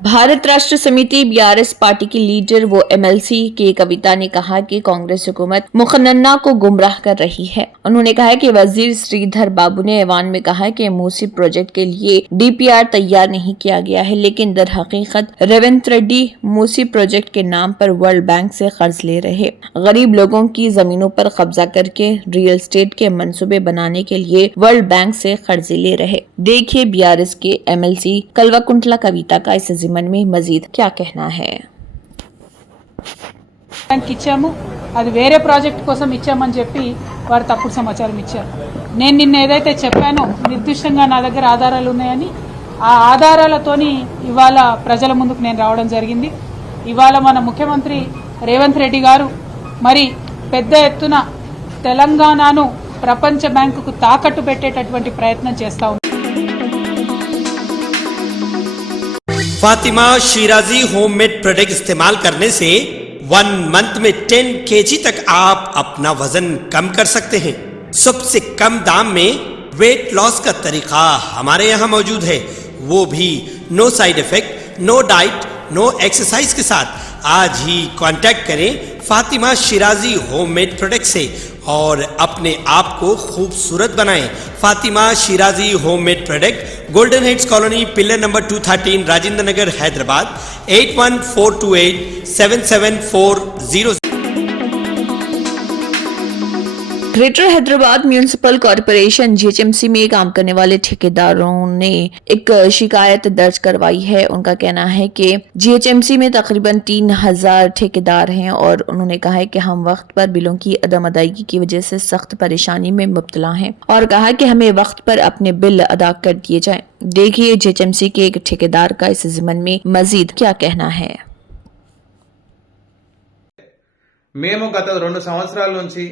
भारत राष्ट्र समिति BRS party की लीडर व एमएलसी के कविता ने कहा कि कांग्रेस हुकूमत मुखन्ना को गुमराह कर रही है। उन्होंने कहा कि वजीर श्रीधर बाबू ने ऐवान में कहा कि मूसी प्रोजेक्ट के लिए डीपीआर तैयार नहीं किया गया है, लेकिन दर हकीकत रेवंत रेड्डी मूसी प्रोजेक्ट के नाम पर वर्ल्ड बैंक से कर्ज ले रहे, गरीब लोगों की जमीनों पर कब्जा करके रियल एस्टेट के मंसूबे बनाने के लिए वर्ल्ड बैंक से कर्जे ले रहे। देखिए बीआरएस के एमएलसी कल्वाकुंटला कविता का इस मन में मजीद क्या कहना है। ఇచ్చాము అది వేరే ప్రాజెక్ట్ కోసం ఇచ్చామని చెప్పి వారు తప్పుడు సమాచారం ఇచ్చారు. నేను నిన్న ఏదైతే చెప్పానో నిర్దిష్టంగా నా దగ్గర ఆధారాలు ఉన్నాయని ఆ ఆధారాలతోని ఇవాళ ప్రజల ముందుకు నేను రావడం జరిగింది. ఇవాళ మన ముఖ్యమంత్రి రేవంత్ రెడ్డి గారు మరి పెద్ద ఎత్తున తెలంగాణను ప్రపంచ బ్యాంకుకు తాకట్టు పెట్టేటటువంటి ప్రయత్నం చేస్తా ఉన్నారు. फातिमा शिराजी होममेड प्रोडक्ट इस्तेमाल करने से 1 मंथ में 10 kg तक आप अपना वजन कम कर सकते हैं। सबसे कम दाम में वेट लॉस का तरीका हमारे यहाँ मौजूद है, वो भी no side effect, no diet, no exercise के साथ। आज ही कांटेक्ट करें फातिमा शिराजी होममेड प्रोडक्ट से और अपने आप को खूबसूरत बनाएं। Fatima Shirazi homemade product, golden heads colony, pillar number 213, Rajendra Nagar, Hyderabad 8142877400। Greater Hyderabad municipal corporation GHMC में काम करने वाले ठेकेदारों ने एक शिकायत दर्ज करवाई है। उनका कहना है कि जीएचएमसी में तकरीबन 3000 ठेकेदार हैं और उन्होंने कहा है कि हम वक्त पर बिलों की अदम अदायगी की वजह से सख्त परेशानी में मुब्तला हैं और कहा कि हमें वक्त पर अपने बिल अदा कर दिए जाएं। देखिए जीएचएमसी के एक ठेकेदार का इस ज़िमन में मजीद क्या कहना है। మేము గత 2 సంవత్సరాల నుంచి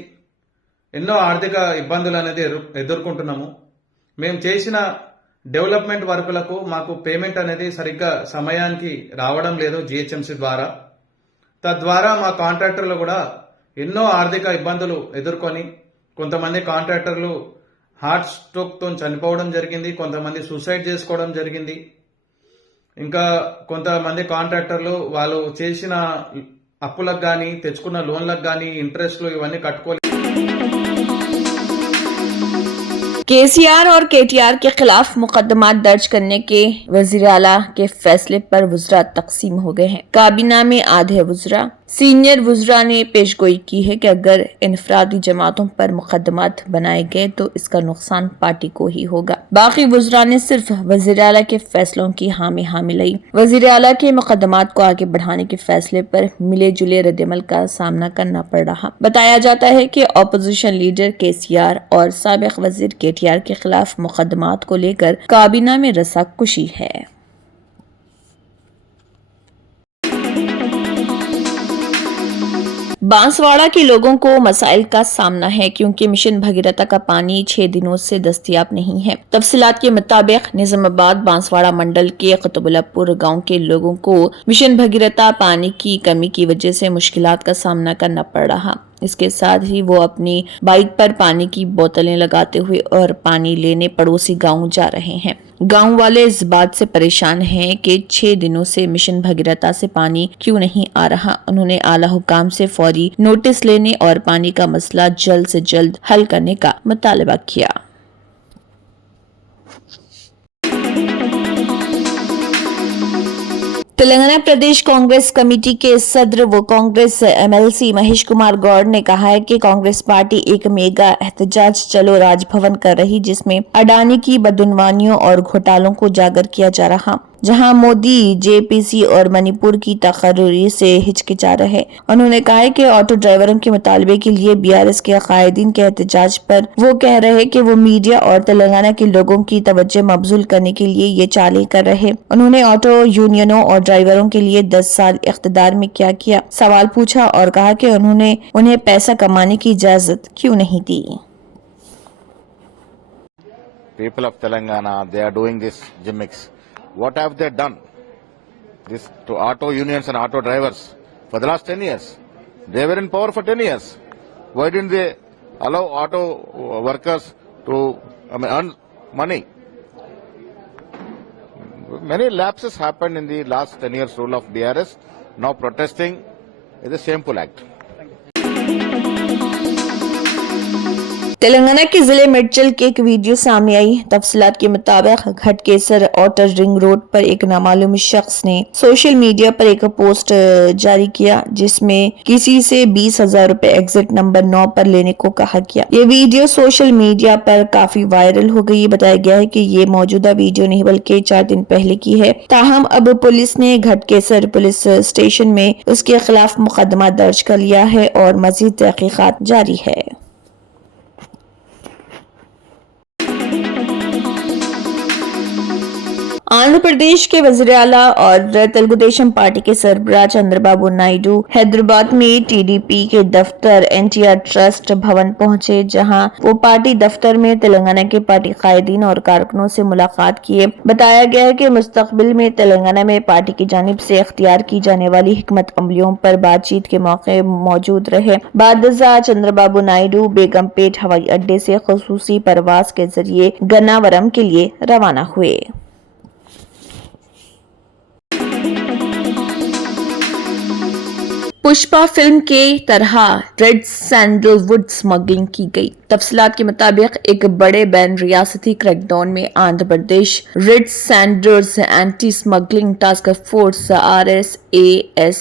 ఎన్నో ఆర్థిక ఇబ్బందులు అనేది ఎదుర్కొంటున్నాము. మేము చేసిన డెవలప్మెంట్ వర్కులకు మాకు పేమెంట్ అనేది సరిగ్గా సమయానికి రావడం లేదు జీహెచ్ఎంసీ ద్వారా. తద్వారా మా కాంట్రాక్టర్లు కూడా ఎన్నో ఆర్థిక ఇబ్బందులు ఎదుర్కొని కొంతమంది కాంట్రాక్టర్లు హార్ట్ స్ట్రోక్తో చనిపోవడం జరిగింది, కొంతమంది సూసైడ్ చేసుకోవడం జరిగింది. ఇంకా కొంతమంది కాంట్రాక్టర్లు వాళ్ళు చేసిన అప్పులకు కానీ తెచ్చుకున్న లోన్లకు కానీ ఇంట్రెస్ట్లు ఇవన్నీ కట్టుకోలేదు. केसीआर और केटीआर के खिलाफ मुकदमा दर्ज करने के वजीर आला के फैसले पर वुज़रा तकसीम हो गए हैं। काबीना में आधे वुज़रा, सीनियर वुज़रा ने पेशगोई की है कि अगर इनफरादी जमातों पर मुकदमात बनाए गए तो इसका नुकसान पार्टी को ही होगा। बाकी वुज़रा ने सिर्फ वजीर आला के फैसलों की हामी मिलाई। वजीर आला के मुकदमात को आगे बढ़ाने के फैसले पर मिले जुले रद्दअमल का सामना करना पड़ रहा। बताया जाता है कि अपोजिशन लीडर केसीआर और साबिक वजीर केटीआर के खिलाफ मुकदमात को लेकर काबीना में रस्साकुशी है। बांसवाड़ा के लोगों को मसाइल का सामना है क्योंकि मिशन भगीरथा का पानी 6 दिनों से दस्तयाब नहीं है। तफसीलात के मुताबिक निजामाबाद बांसवाड़ा मंडल के कुतुबुल्लापुर गांव के लोगों को मिशन भगीरथा पानी की कमी की वजह से मुश्किलात का सामना करना पड़ रहा। इसके साथ ही वो अपनी बाइक पर पानी की बोतलें लगाते हुए और पानी लेने पड़ोसी गांव जा रहे हैं। गांव वाले इस बात से परेशान हैं कि 6 दिनों से मिशन भगीरथा से पानी क्यों नहीं आ रहा। उन्होंने आला हुकाम से फौरी नोटिस लेने और पानी का मसला जल्द से जल्द हल करने का मुतालबा किया। तेलंगाना प्रदेश कांग्रेस कमेटी के सदर व कांग्रेस एमएलसी महेश कुमार गौड़ ने कहा है कि कांग्रेस पार्टी एक मेगा एहतजाज चलो राजभवन कर रही, जिसमें अडानी की बदउनवानियों और घोटालों को उजागर किया जा रहा, जहां मोदी जेपीसी और मणिपुर की तकर्री से हिचकिचा रहे। उन्होंने कहा है कि ऑटो ड्राइवरों के मुतालबे के लिए बीआरएस के कायदीन के एहतजाज पर वो कह रहे कि वो मीडिया और तेलंगाना के लोगों की तवज्जो मबजूल करने के लिए ये चालें कर रहे। उन्होंने ऑटो यूनियनों और ड्राइवरों के लिए 10 साल इख्तिदार में क्या किया सवाल पूछा और कहा कि उन्होंने उन्हें पैसा कमाने की इजाजत क्यों नहीं दी। People of Telangana, they are doing this gimmicks. What have they done this to auto unions and auto drivers for the last 10 years? They were in power for 10 years. Why didn't they allow auto workers to earn money? many lapses happened in the last 10 years rule of DRS. Now protesting is a shameful act. Telangana के जिले मिर्चल की एक video सामने आई। तफसीलात के मुताबिक Ghatkesar outer ring road पर एक नामालूम शख्स ने सोशल मीडिया पर एक पोस्ट जारी किया जिसमें किसी से 20,000 रुपए एग्जिट नंबर 9 पर लेने को कहा गया। ये वीडियो सोशल मीडिया पर काफी वायरल हो गई। बताया गया है कि ये मौजूदा वीडियो नहीं बल्कि 4 दिन पहले की है। ताहम अब पुलिस ने घटकेसर पुलिस स्टेशन में उसके खिलाफ मुकदमा दर्ज कर लिया है और मजीद तहकीकात जारी है। आंध्र प्रदेश के वज़ीर आला और तेलुगु देशम पार्टी के सरबराह चंद्रबाबू नायडू हैदराबाद में टीडीपी के दफ्तर एनटीआर ट्रस्ट भवन पहुंचे, जहां वो पार्टी दफ्तर में तेलंगाना के पार्टी कायदीन और कारकुनों से मुलाकात किए। बताया गया है कि मुस्तकबिल में तेलंगाना में पार्टी की जानिब से इख्तियार की जाने वाली हिकमत अमलियों पर बातचीत के मौके मौजूद रहे। बादशाह चंद्रबाबू नायडू बेगमपेट हवाई अड्डे से खुसूसी परवाज के जरिए गन्नावरम के लिए रवाना हुए। पुष्पा फिल्म के तरह रेड सैंडलवुड स्मगलिंग की गई। तफसीलात के मुताबिक एक बड़े बैन रियासती क्रैकडाउन में Andhra Pradesh red sanders anti smuggling task force RSASTF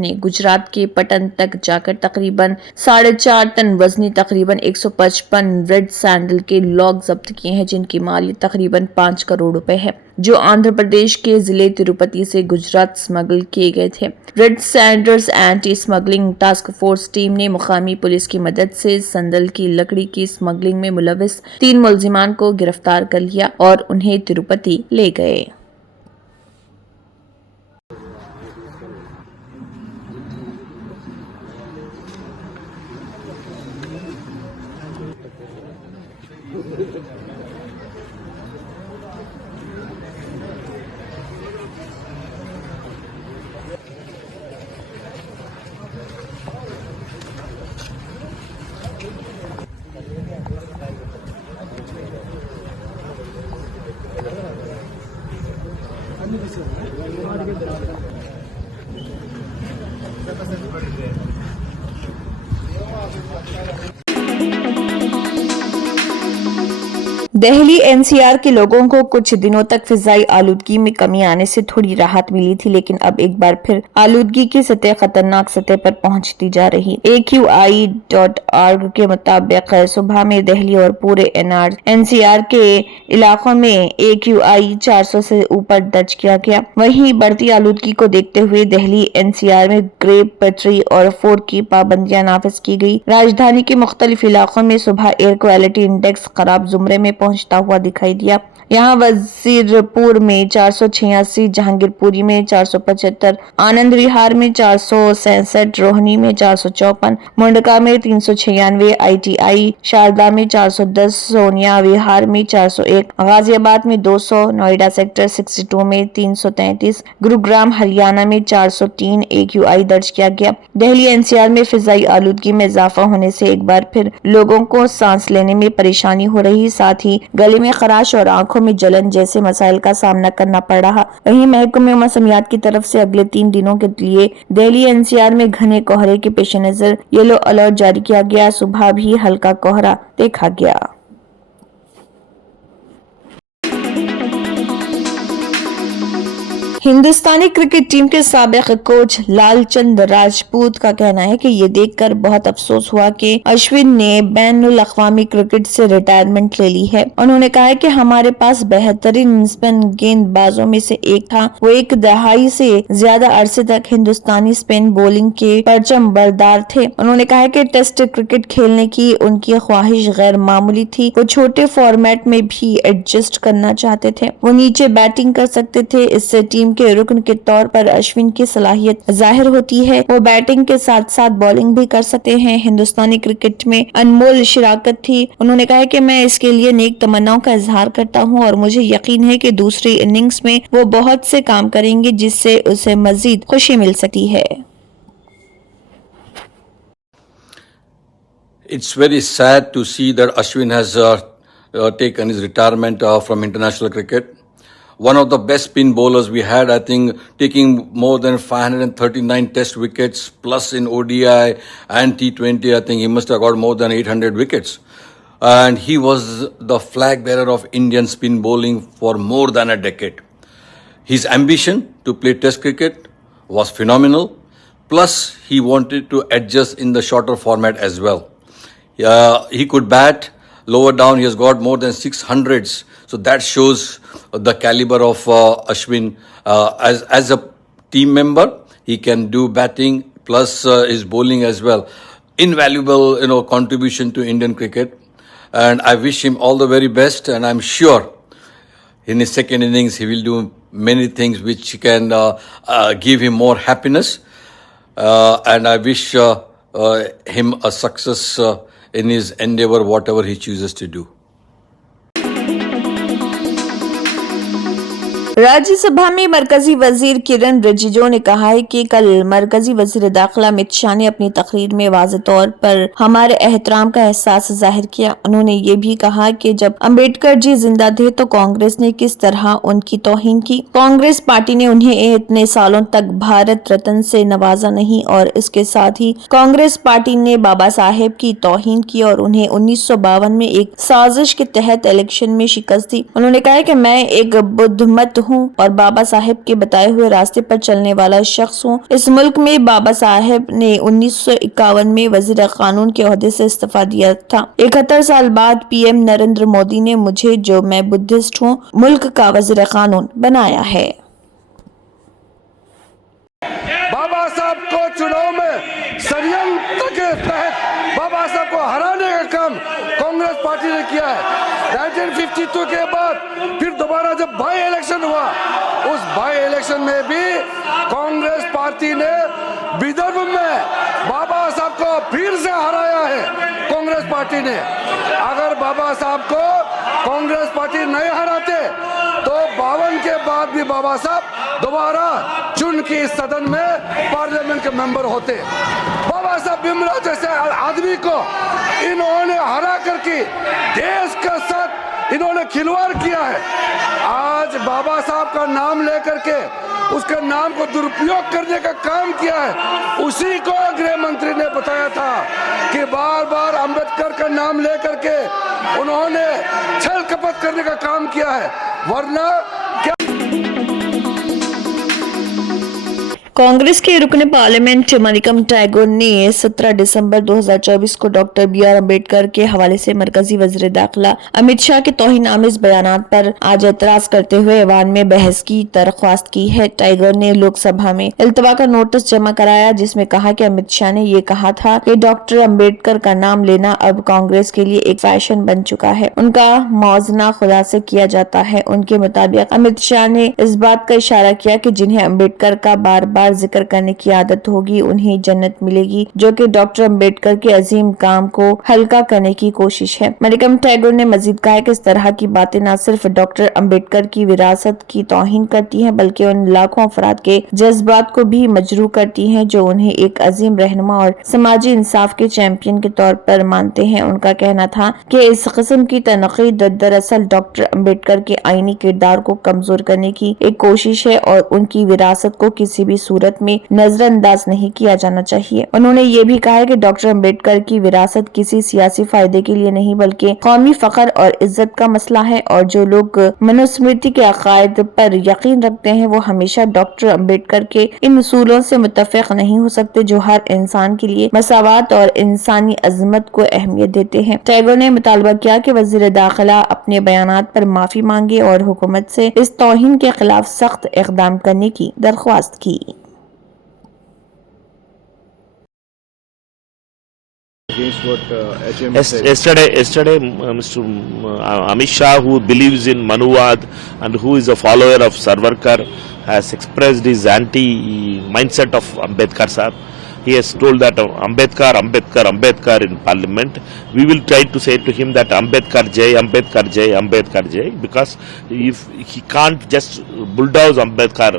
ने गुजरात के पटन तक जाकर तकरीबन 4.5 टन वजनी तकरीबन 155 रेड सैंडल के लॉग जब्त किए हैं, जिनकी मालियत तकरीबन 5 करोड़ रुपए है, जो आंध्र प्रदेश के जिले तिरुपति से गुजरात स्मगल किए गए थे। Red sanders anti smuggling task force team ने मुकामी पुलिस की मदद से संदल की लकड़ी की स्मगलिंग में मुलविस 3 मुलजिमान को गिरफ्तार कर लिया और उन्हें तिरुपति ले गए। दिल्ली एनसीआर के लोगों को कुछ दिनों तक फिजाई आलूदगी में कमी आने से थोड़ी राहत मिली थी, लेकिन अब एक बार फिर आलूदगी की सतह खतरनाक सतह पर पहुंचती जा रही। AQI.org के मुताबिक सुबह में दिल्ली और पूरे एनसीआर के इलाकों में AQI 400 से ऊपर दर्ज किया गया। वहीं बढ़ती आलूदगी को देखते हुए दिल्ली एनसीआर में ग्रेप ट्री और 4 की पाबंदियां नाफिज की गई। राजधानी के मुख्तलिफ इलाकों में सुबह एयर क्वालिटी इंडेक्स खराब जुमरे में पहुंचता हुआ दिखाई दिया। यहाँ वजीरपुर में 486, जहांगीरपुरी में 475, आनंद विहार में 467, रोहनी में 454, मुंडका में 396, ITI शारदा में 410, सोनिया विहार में 401, गाजियाबाद में 200, नोएडा सेक्टर 62 में 333, गुरुग्राम हरियाणा में 403 AQI दर्ज किया गया। दिल्ली एनसीआर में फिजाई आलूदगी में इजाफा होने से एक बार फिर लोगों को सांस लेने में परेशानी हो रही, साथ ही गले में खराश और आंखों में जलन जैसे मसाइल का सामना करना पड़ रहा। वहीं महकमे मौसमियात की तरफ से अगले 3 दिनों के लिए दिल्ली एनसीआर में घने कोहरे के पेश नजर येलो अलर्ट जारी किया गया। सुबह भी हल्का कोहरा देखा गया। हिंदुस्तानी क्रिकेट टीम के साबिक कोच लालचंद राजपूत का कहना है कि ये देखकर बहुत अफसोस हुआ कि अश्विन ने बैनुल अक़वामी क्रिकेट से रिटायरमेंट ले ली है। उन्होंने कहा है कि हमारे पास बेहतरीन स्पिन गेंदबाजों में से एक था। वो एक दहाई से ज्यादा अरसे तक हिंदुस्तानी स्पिन बॉलिंग के परचम बरदार थे। उन्होंने कहा है कि टेस्ट क्रिकेट खेलने की उनकी ख्वाहिश गैर मामूली थी। वो छोटे फॉर्मेट में भी एडजस्ट करना चाहते थे। वो नीचे बैटिंग कर सकते थे। इससे टीम के रुकन के तौर पर अश्विन की सलाहियत जाहिर होती है। वो बैटिंग के साथ साथ बॉलिंग भी कर सकते हैं। हिंदुस्तानी क्रिकेट में अनमोल शिराकत थी। उन्होंने कहा है कि मैं इसके लिए नेक तमन्नाओं का इजहार करता हूं और मुझे यकीन है कि दूसरी इनिंग्स में वो बहुत से काम करेंगे जिससे उसे मजीद खुशी मिल सकती है। It's very sad to see that Ashwin has taken his retirement from international cricket. one of the best spin bowlers we had, I think, taking more than 539 test wickets, plus in ODI and T20, I think he must have got more than 800 wickets. And he was the flag bearer of Indian spin bowling for more than a decade. His ambition to play test cricket was phenomenal. Plus, he wanted to adjust in the shorter format as well. He could bat lower down. He has got more than 600s. So that shows the caliber of Ashwin. As a team member, he can do batting plus his bowling as well. Invaluable, contribution to Indian cricket. And I wish him all the very best. And I'm sure in his second innings, he will do many things which can give him more happiness. And I wish him a success in his endeavor, whatever he chooses to do. Rajya Sabha में मरकजी वजीर किरण रिजिजू ने कहा है कि कल मरकजी वजीर दाखिला अमित शाह ने अपनी तकरीर में वाज़ेह तौर पर हमारे एहतराम का एहसास जाहिर किया। उन्होंने ये भी कहा कि जब अंबेडकर जी जिंदा थे तो कांग्रेस ने किस तरह उनकी तौहीन की। कांग्रेस पार्टी ने उन्हें इतने सालों तक भारत रत्न से नवाजा नहीं और इसके साथ ही कांग्रेस पार्टी ने बाबा साहेब की तौहीन की और उन्हें 1952 में एक साजिश के तहत इलेक्शन में शिकस्त दी। उन्होंने कहा कि मैं एक बुद्धमत हूँ और बाबा साहेब के बताए हुए रास्ते पर चलने वाला शख्स हूँ। इस मुल्क में बाबा साहेब ने 1951 में वजीर कानून के ओहदे से इस्तीफा दिया था। 71 साल बाद पीएम नरेंद्र मोदी ने मुझे, जो मैं बुद्धिस्ट हूँ, मुल्क का वजीर कानून बनाया है। बाबा साहब को चुनाव में षड्यंत्र के तहत बाबा साहब को हराने का काम कांग्रेस पार्टी ने किया है। 1952 के बाद फिर दोबारा जब बाई इलेक्शन हुआ, उस बाई इलेक्शन में भी कांग्रेस पार्टी ने विदर्भ में बाबा साहब को फिर से हराया है। कांग्रेस पार्टी ने, अगर बाबा साहब को कांग्रेस पार्टी नहीं हराते तो 52 के बाद भी बाबा साहब दोबारा चुन के सदन में पार्लियामेंट के मेंबर होते। बाबा साहब भीमराव जैसे आदमी को इन्होंने हरा करके देश के साथ इन्होंने खिलवाड़ किया है। आज बाबा साहब का नाम लेकर के उसके नाम को दुरुपयोग करने का काम किया है। उसी को गृह मंत्री ने बताया था कि बार बार अंबेडकर का नाम लेकर के उन्होंने छल कपट करने का काम किया है, वरना क्या। कांग्रेस के रुकन पार्लियामेंट मनिकम टैगोर ने 17 दिसंबर 2024 को डॉक्टर B.R. अम्बेडकर के हवाले से मरकजी वजीर दाखिला अमित शाह के तौहीन-आमेज बयानात पर आज एतराज करते हुए ऐवान में बहस की दरख्वास्त की है। टैगोर ने लोकसभा में इल्तवा का नोटिस जमा कराया, जिसमें कहा कि अमित शाह ने ये कहा था कि डॉक्टर अम्बेडकर का नाम लेना अब कांग्रेस के लिए एक फैशन बन चुका है। उनका मौजना खुदा से किया जाता है। उनके मुताबिक अमित शाह ने इस बात का इशारा किया कि जिन्हें अम्बेडकर का बार बार जिक्र करने की आदत होगी उन्हें जन्नत मिलेगी, जो कि डॉक्टर अम्बेडकर के अजीम काम को हल्का करने की कोशिश है। मनिकम टैगोर ने मजीद कहा कि इस तरह की बातें न सिर्फ डॉक्टर अम्बेडकर की विरासत की तौहीन करती हैं, बल्कि उन लाखों अफराद के जज्बात को भी मजरूह करती हैं जो उन्हें एक अजीम रहनुमा और समाजी इंसाफ के चैंपियन के तौर पर मानते हैं। उनका कहना था कि इस किस्म की तनकीद दरअसल डॉक्टर अम्बेडकर के आईनी किरदार को कमजोर करने की एक कोशिश है और उनकी विरासत को किसी भी सूरत में नजरअंदाज नहीं किया जाना चाहिए। उन्होंने ये भी कहा है कि डॉक्टर अम्बेडकर की विरासत किसी सियासी फायदे के लिए नहीं बल्कि कौमी फख्र और इज्जत का मसला है और जो लोग मनुस्मृति के अकायद पर यकीन रखते हैं वो हमेशा डॉक्टर अम्बेडकर के इन उसूलों से मुत्तफिक नहीं हो सकते जो हर इंसान के लिए मसावत और इंसानी अजमत को अहमियत देते हैं। टैगोर ने मुतालबा किया कि वजीर दाखिला अपने बयानात पर माफी मांगे और हुकूमत से इस तौहीन के खिलाफ सख्त इक़दाम करने की दरख्वास्त की। Against what HM said. Yesterday, Mr. Amit Shah, who believes in Manuwad and who is a follower of Sarvarkar, has expressed his anti-mindset of Ambedkar Sahab. he has told that Ambedkar, Ambedkar, Ambedkar in parliament. We will try to say to him that Ambedkar Jai, Ambedkar Jai, Ambedkar Jai, because if he can't just bulldoze Ambedkar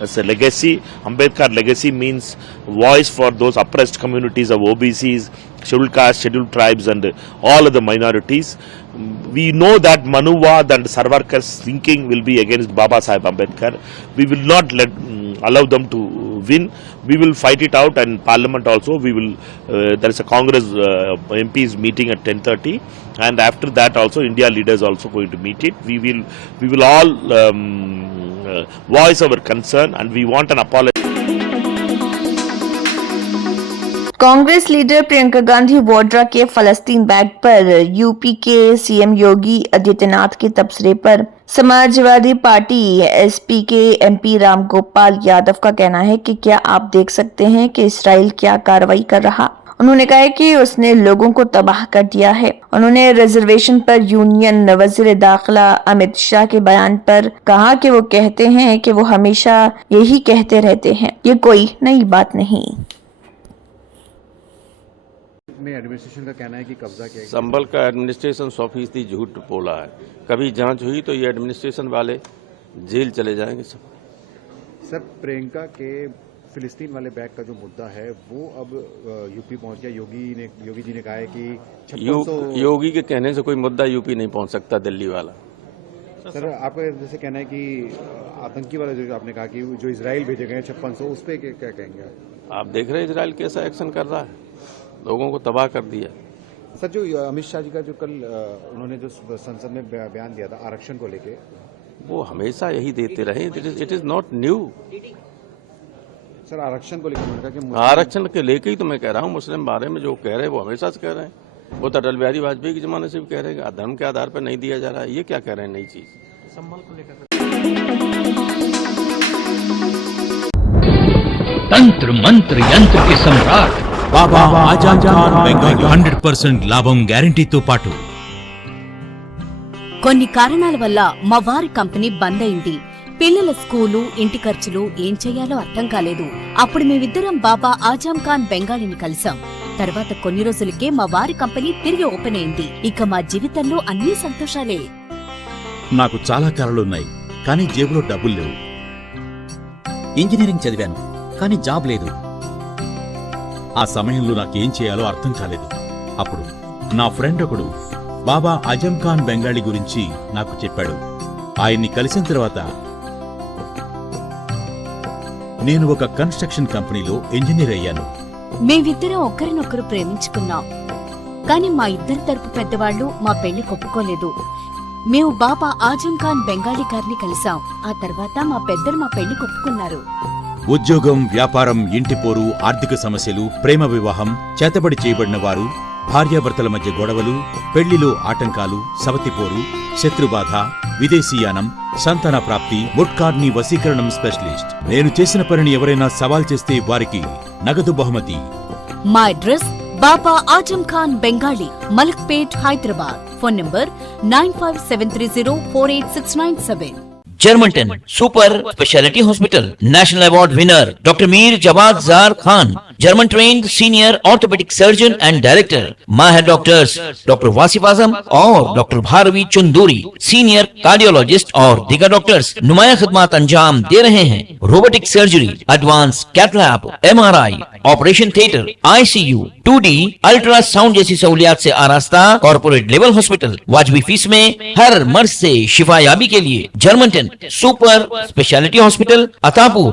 as a legacy. Ambedkar legacy means voice for those oppressed communities of OBCs, scheduled castes, scheduled tribes and all other minorities. We know that Manuwad and Sarwarkar's thinking will be against Baba Sahib Ambedkar. We will not allow them to win. We will fight it out, and Parliament also. We will. There is a Congress MPs meeting at 10:30, and after that also India leaders also going to meet it. We will all voice our concern, and we want an apology. Congress leader Priyanka Gandhi Vadra के फलस्तीन bag पर UP के CM Yogi Adityanath के तबसरे पर Samajwadi party SP के MP Ramgopal Yadav का कहना है कि क्या आप देख सकते हैं कि इस्राइल क्या कार्रवाई कर रहा। उन्होंने कहा है कि उसने लोगों को तबाह कर दिया है। उन्होंने रिजर्वेशन पर यूनियन वजीर दाखिला अमित शाह के बयान पर कहा कि वो कहते हैं कि वो हमेशा यही कहते रहते हैं, ये कोई नई बात नहीं। में एडमिनिस्ट्रेशन का कहना है कि कब्जा किया। संभल का एडमिनिस्ट्रेशन 100% झूठ बोला है। कभी जांच हुई तो ये एडमिनिस्ट्रेशन वाले जेल चले जाएंगे सब। सर, प्रियंका के फिलिस्तीन वाले बैग का जो मुद्दा है वो अब यूपी पहुंच गया। योगी जी ने कहा है कि 5600 योगी के कहने से कोई मुद्दा यूपी नहीं पहुंच सकता, दिल्ली वाला। सर, आपका जैसे कहना है कि आतंकी वाला जो आपने कहा कि जो इजराइल भेजे गए 5600, उस पर क्या कहेंगे आप देख रहे हैं इजराइल कैसा एक्शन कर रहा है, लोगों को तबाह कर दिया। सर, जो अमित शाह जी का जो कल उन्होंने जो संसद में बयान दिया था आरक्षण को लेके, वो हमेशा यही देते रहे। It is not new. Sir, आरक्षण को लेकर आरक्षण के लेके ही तो मैं कह रहा हूँ, मुस्लिम बारे में जो कह रहे हैं वो हमेशा से कह रहे हैं। वो तो अटल बिहारी वाजपेयी के जमाने से भी कह रहे हैं धर्म के आधार पर नहीं दिया जा रहा है। ये क्या कह रहे हैं नई चीज। तंत्र मंत्र यंत्र के सम्राट బాబా ఆజాద్ ఖాన్ బెంగాలీ 100% లాభం గ్యారెంటీతో పాటు కొన్ని కారణాల వల్ల మా వారి కంపెనీ బంద్ అయింది. పిల్లల స్కూలు, ఇంటి ఖర్చులు ఏం చేయాలో అర్థం కాలేదు. అప్పుడు మేమిద్దరం బాబా ఆజాం ఖాన్ బెంగాలీని కలిసాం. తర్వాత కొన్ని రోజులకే మా వారి కంపెనీ తిరిగి ఓపెన్ అయింది. ఇక మా జీవితంలో అన్ని సంతోషాలే. నాకు చాలా కలలున్నాయి, కానీ జేబులో డబ్బులు లేవు. ఇంజనీరింగ్ చదివాను, కానీ జాబ్ లేదు. ఆ సమయంలో నాకేం చేయాలో అర్థం కాలేదు. అప్పుడు నా ఫ్రెండ్ ఒకడు బాబా ఆజం ఖాన్ బెంగాలీ గురించి నాకు చెప్పాడు. ఆయన్ని కలిసిన తర్వాత నేను ఒక కన్స్ట్రక్షన్ కంపెనీలో ఇంజనీర్ అయ్యాను. మేమిద్దరం ఒకరినొకరు ప్రేమించుకున్నాం. కాని మా ఇద్దరి తరపు పెద్దవాళ్లు మా పెళ్లి ఒప్పుకోలేదు. మేము బాబా ఆజం ఖాన్ బెంగాలీ గారిని కలిసాం. ఆ తర్వాత మా పెద్దలు మా పెళ్లి ఒప్పుకున్నారు. ఉద్యోగం, వ్యాపారం, ఇంటి పోరు, ఆర్థిక సమస్యలు, ప్రేమ వివాహం, చేతబడి చేయబడిన వారు, భార్యాభర్తల మధ్య గొడవలు, పెళ్లిలో ఆటంకాలు, సవతిపోరు, శత్రుబాధ, విదేశీయానం, సంతాన ప్రాప్తి, ముట్కార్ని వశీకరణం స్పెషలిస్ట్. నేను చేసిన పనిని ఎవరైనా సవాల్ చేస్తే వారికి నగదు బహుమతి. మా address Baba Azam Khan Bengali, Malakpet, Hyderabad. Phone number 9573048697. Germantown Super Speciality Hospital, National Award winner Dr. Mir Jawad Zar Khan, German trained senior orthopedic surgeon and director. Mahir doctors Dr. Wasif Azam और Dr. Bharvi Chunduri, senior cardiologist और दीगर doctors नुमाया खिदमत अंजाम दे रहे हैं. Robotic surgery, advance cath lab, MRI, operation theatre, ICU, 2D ultrasound जैसी सहूलियात से आरास्ता कॉर्पोरेट लेवल हॉस्पिटल. वाजबी फीस में हर मर्ज से शिफायाबी के लिए Germanten super speciality hospital, Attapur.